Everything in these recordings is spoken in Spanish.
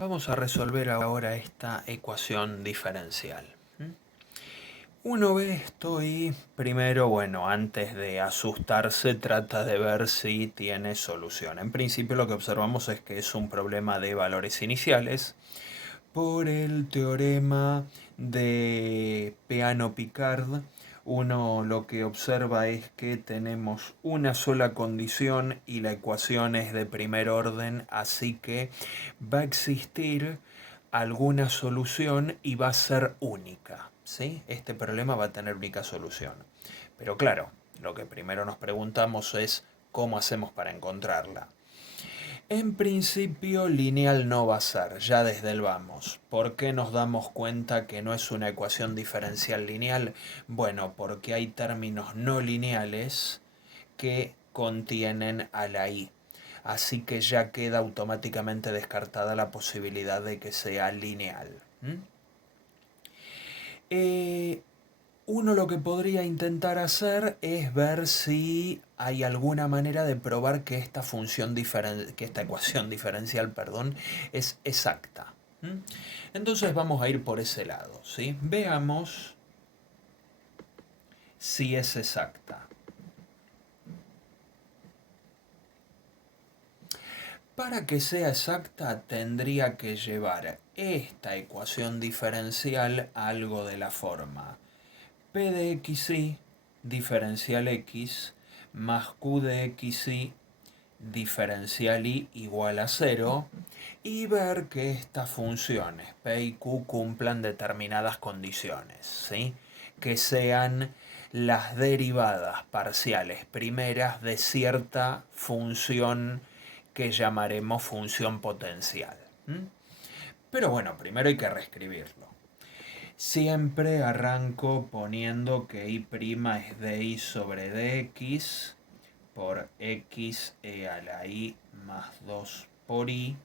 Vamos a resolver ahora esta ecuación diferencial. Uno ve esto y primero, bueno, antes de asustarse, trata de ver si tiene solución. En principio lo que observamos es que es un problema de valores iniciales por el teorema de Peano-Picard. Uno lo que observa es que tenemos una sola condición y la ecuación es de primer orden, así que va a existir alguna solución y va a ser única, ¿sí? Este problema va a tener única solución. Pero claro, lo que primero nos preguntamos es cómo hacemos para encontrarla. En principio lineal no va a ser, ya desde el vamos. ¿Por qué nos damos cuenta que no es una ecuación diferencial lineal? Bueno, porque hay términos no lineales que contienen a la i. Así que ya queda automáticamente descartada la posibilidad de que sea lineal. Uno lo que podría intentar hacer es ver si hay alguna manera de probar que esta que esta ecuación diferencial, perdón, es exacta. Entonces vamos a ir por ese lado, ¿sí? Veamos si es exacta. Para que sea exacta tendría que llevar esta ecuación diferencial a algo de la forma P de xy diferencial x más q de xy diferencial y igual a 0 y ver que estas funciones p y q cumplan determinadas condiciones, ¿sí? Que sean las derivadas parciales primeras de cierta función que llamaremos función potencial. Pero bueno, primero hay que reescribirlo. Siempre arranco poniendo que y' es dy sobre dx por x a la i más 2 por i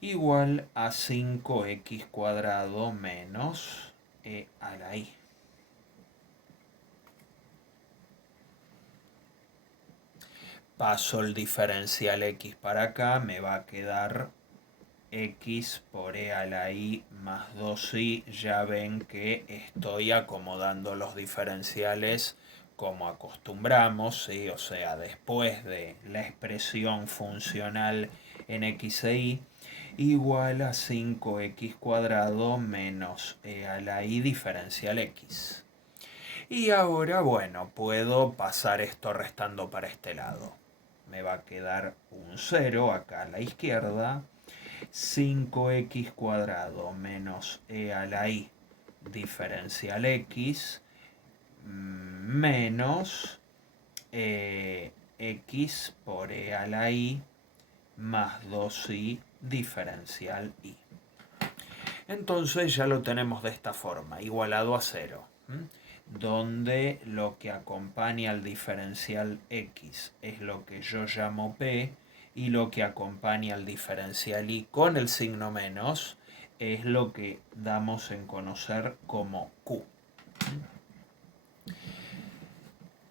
igual a 5x cuadrado menos a la i. Paso el diferencial x para acá, me va a quedar x por a la i más 2i. Ya ven que estoy acomodando los diferenciales como acostumbramos, ¿sí? O sea, después de la expresión funcional en x e y igual a 5x cuadrado menos e a la i diferencial x. Y ahora, bueno, puedo pasar esto restando para este lado. Me va a quedar un 0 acá a la izquierda. 5x cuadrado menos e a la i diferencial x menos x por e a la i más 2i diferencial i. Entonces ya lo tenemos de esta forma, igualado a 0, donde lo que acompaña al diferencial x es lo que yo llamo p y lo que acompaña al diferencial y con el signo menos es lo que damos en conocer como q.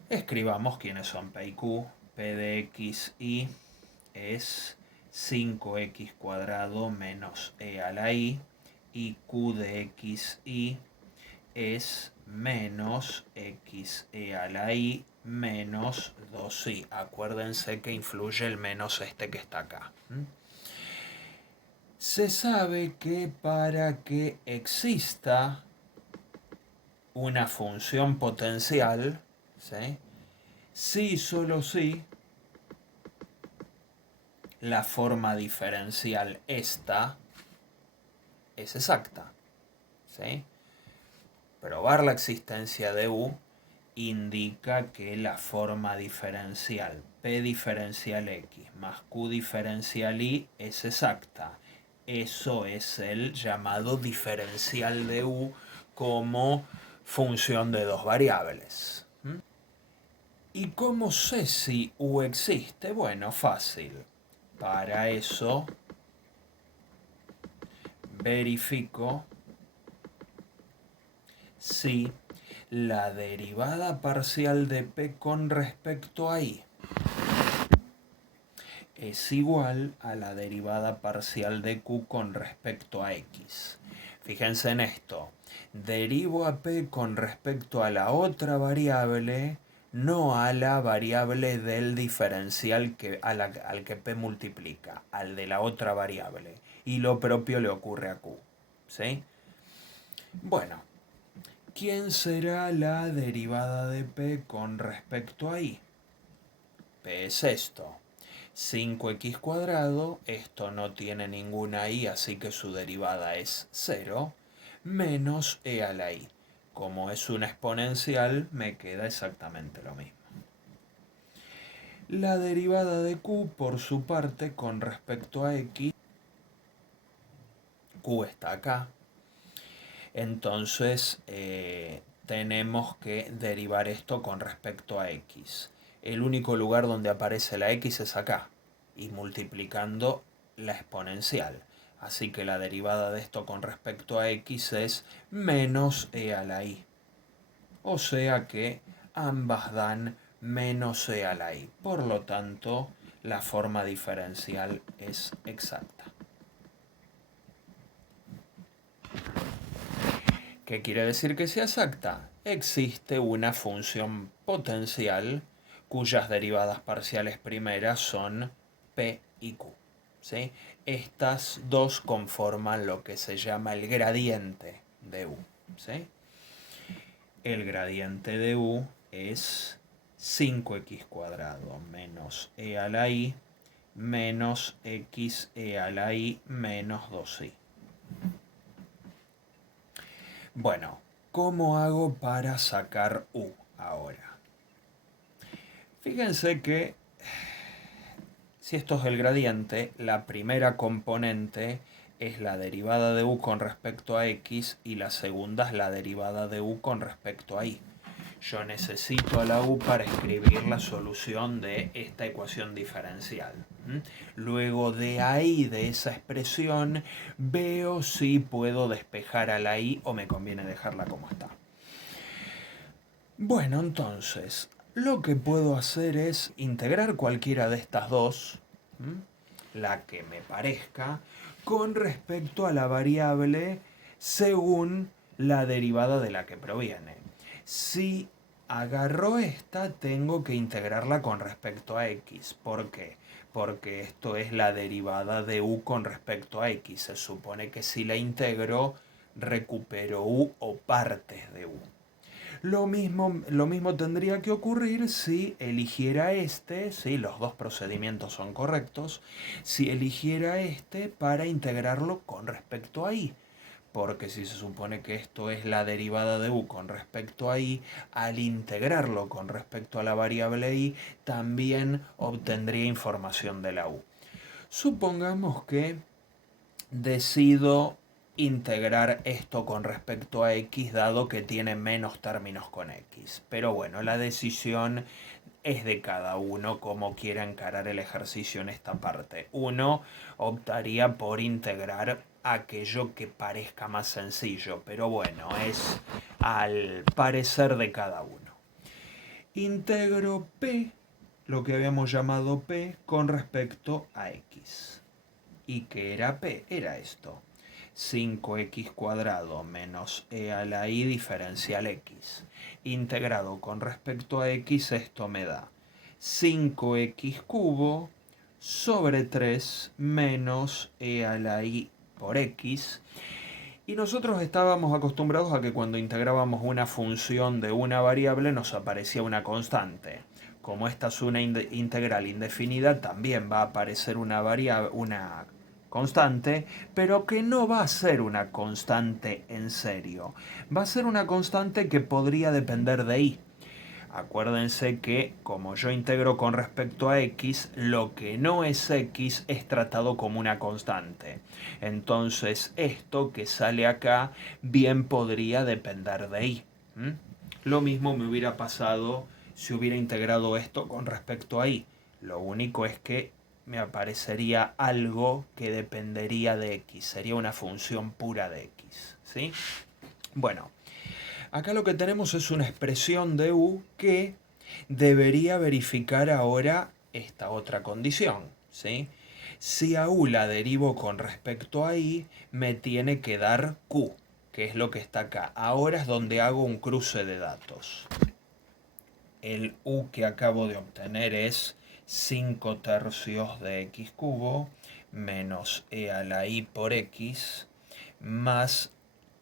Escribamos quiénes son p y q. P de x y es 5x cuadrado menos e a la i y q de x y es menos x e a la i menos 2i. Acuérdense que influye el menos este que está acá. Se sabe que para que exista una función potencial, ¿sí? Sí, solo sí, la forma diferencial esta es exacta, ¿sí? Probar la existencia de u indica que la forma diferencial p diferencial x más q diferencial y es exacta. Eso es el llamado diferencial de u como función de dos variables. ¿Y cómo sé si u existe? Bueno, fácil. Para eso verifico si la derivada parcial de p con respecto a i es igual a la derivada parcial de q con respecto a x. Fíjense en esto. Derivo a p con respecto a la otra variable, no a la variable del diferencial al que p multiplica, al de la otra variable. Y lo propio le ocurre a q. ¿Sí? Bueno, ¿quién será la derivada de p con respecto a i? P es esto. 5x cuadrado, esto no tiene ninguna i, así que su derivada es 0, menos e a la i. Como es una exponencial, me queda exactamente lo mismo. La derivada de q, por su parte, con respecto a x, q está acá, entonces tenemos que derivar esto con respecto a x. El único lugar donde aparece la x es acá, y multiplicando la exponencial. Así que la derivada de esto con respecto a x es menos e a la i. O sea que ambas dan menos e a la i. Por lo tanto, la forma diferencial es exacta. ¿Qué quiere decir que sea exacta? Existe una función potencial cuyas derivadas parciales primeras son p y q. ¿Sí? Estas dos conforman lo que se llama el gradiente de u. ¿Sí? El gradiente de u es 5x cuadrado menos e a la i menos x e a la i menos 2i. Bueno, ¿cómo hago para sacar u ahora? Fíjense que si esto es el gradiente, la primera componente es la derivada de u con respecto a x y la segunda es la derivada de u con respecto a y. Yo necesito a la u para escribir la solución de esta ecuación diferencial. Luego de ahí, de esa expresión, veo si puedo despejar a la i o me conviene dejarla como está. Bueno, entonces, lo que puedo hacer es integrar cualquiera de estas dos, la que me parezca, con respecto a la variable según la derivada de la que proviene. Si agarro esta, tengo que integrarla con respecto a x. ¿Por qué? Porque esto es la derivada de u con respecto a x. Se supone que si la integro, recupero u o partes de u. Lo mismo tendría que ocurrir si eligiera este, si los dos procedimientos son correctos, si eligiera este para integrarlo con respecto a y. Porque si se supone que esto es la derivada de u con respecto a y, al integrarlo con respecto a la variable y, también obtendría información de la u. Supongamos que decido integrar esto con respecto a x dado que tiene menos términos con x. Pero bueno, la decisión es de cada uno cómo quiera encarar el ejercicio en esta parte. Uno optaría por integrar aquello que parezca más sencillo, pero bueno, es al parecer de cada uno. Integro p, lo que habíamos llamado p, con respecto a x. ¿Y qué era p? Era esto. 5x cuadrado menos e a la i diferencial x. Integrado con respecto a x, esto me da 5x cubo sobre 3 menos e a la i por x. Y nosotros estábamos acostumbrados a que cuando integrábamos una función de una variable nos aparecía una constante. Como esta es una integral indefinida, también va a aparecer una constante, pero que no va a ser una constante en serio. Va a ser una constante que podría depender de y. Acuérdense que como yo integro con respecto a x, lo que no es x es tratado como una constante. Entonces esto que sale acá bien podría depender de y. Lo mismo me hubiera pasado si hubiera integrado esto con respecto a y. Lo único es que me aparecería algo que dependería de x. Sería una función pura de x. ¿Sí? Bueno. Acá lo que tenemos es una expresión de u que debería verificar ahora esta otra condición. ¿sí? Si a u la derivo con respecto a i, me tiene que dar q, que es lo que está acá. Ahora es donde hago un cruce de datos. El u que acabo de obtener es 5 tercios de x cubo menos e a la i por x más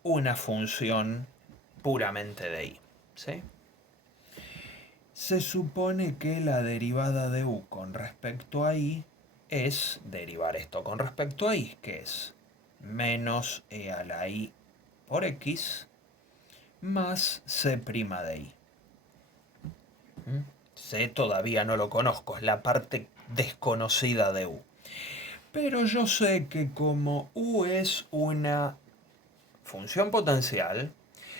una función puramente de i, ¿sí? Se supone que la derivada de u con respecto a i es derivar esto con respecto a i, que es menos e a la i por x más c' de i. C todavía no lo conozco, es la parte desconocida de u. Pero yo sé que como u es una función potencial,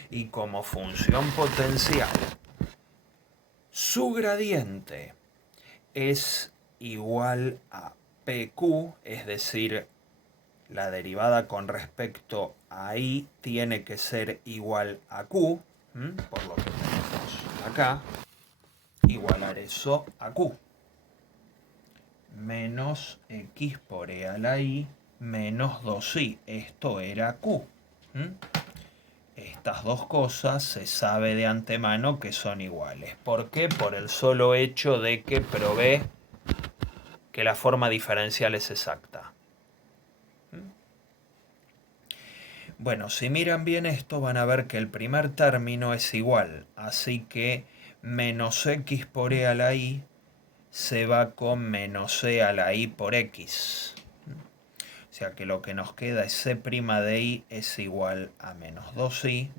y como función potencial su gradiente es igual a PQ, es decir, la derivada con respecto a I tiene que ser igual a Q, por lo que tenemos acá, igualar eso a Q, menos X por E a la I menos 2I, esto era Q. Estas dos cosas se sabe de antemano que son iguales. ¿Por qué? Por el solo hecho de que probé que la forma diferencial es exacta. Bueno, si miran bien esto van a ver que el primer término es igual, así que menos x por e a la i se va con menos e a la i por x. O sea que lo que nos queda es c' de i es igual a menos 2i.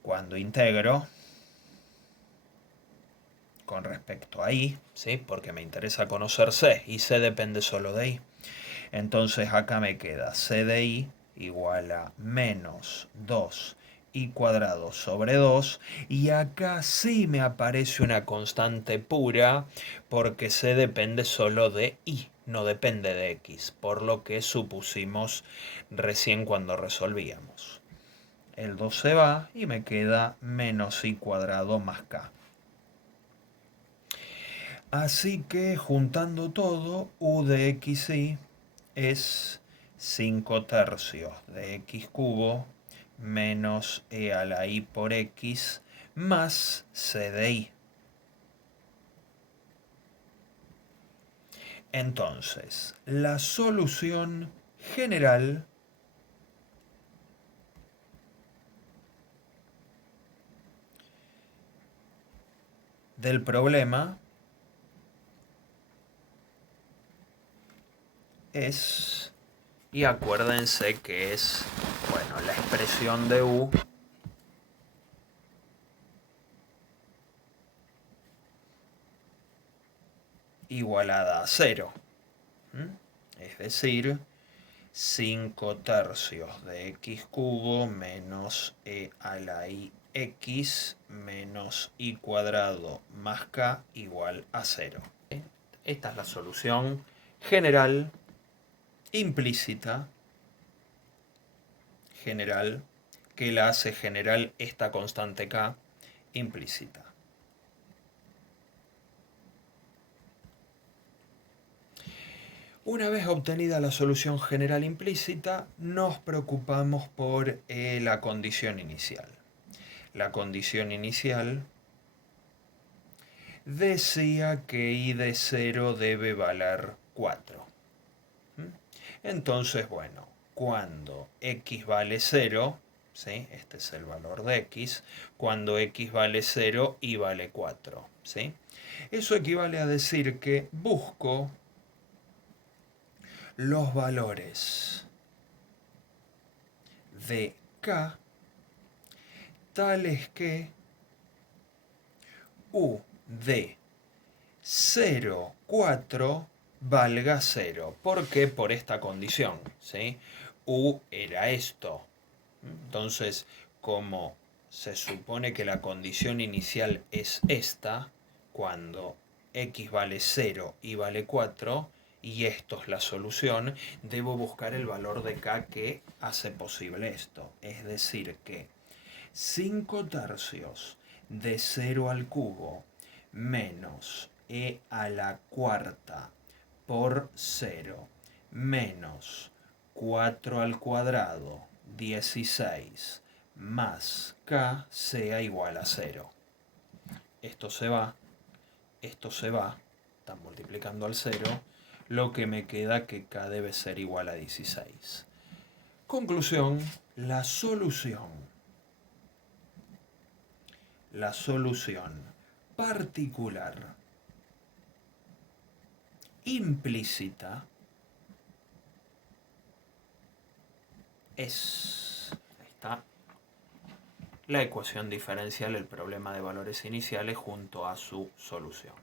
Cuando integro con respecto a i, ¿sí? Porque me interesa conocer c y c depende solo de i. Entonces acá me queda c de i igual a menos 2i cuadrado sobre 2, y acá sí me aparece una constante pura porque c depende solo de i, no depende de x, por lo que supusimos recién cuando resolvíamos. El 2 se va y me queda menos i cuadrado más k. Así que juntando todo, u de xi es 5 tercios de x cubo menos e a la i por x más c de i. Entonces, la solución general del problema es, y acuérdense que es, bueno, la expresión de u igualada a 0. Es decir, 5 tercios de x cubo menos e a la i x menos i cuadrado más k igual a 0. Esta es la solución general, implícita, general, que la hace general esta constante k implícita. Una vez obtenida la solución general implícita, nos preocupamos por la condición inicial. La condición inicial decía que i de 0 debe valer 4. Entonces, bueno, cuando x vale 0, ¿sí? Este es el valor de x, cuando x vale 0, y vale 4. ¿Sí? Eso equivale a decir que busco los valores de k tales que u de 0, 4 valga 0. ¿Por qué? Por esta condición, ¿sí? U era esto. Entonces, como se supone que la condición inicial es esta, cuando x vale 0 y vale 4, y esto es la solución, debo buscar el valor de k que hace posible esto. Es decir que 5 tercios de 0 al cubo menos e a la cuarta por 0 menos 4 al cuadrado, 16, más k sea igual a 0. Esto se va, están multiplicando al 0, lo que me queda que k debe ser igual a 16. Conclusión, la solución particular implícita es, ahí está, la ecuación diferencial, el problema de valores iniciales junto a su solución.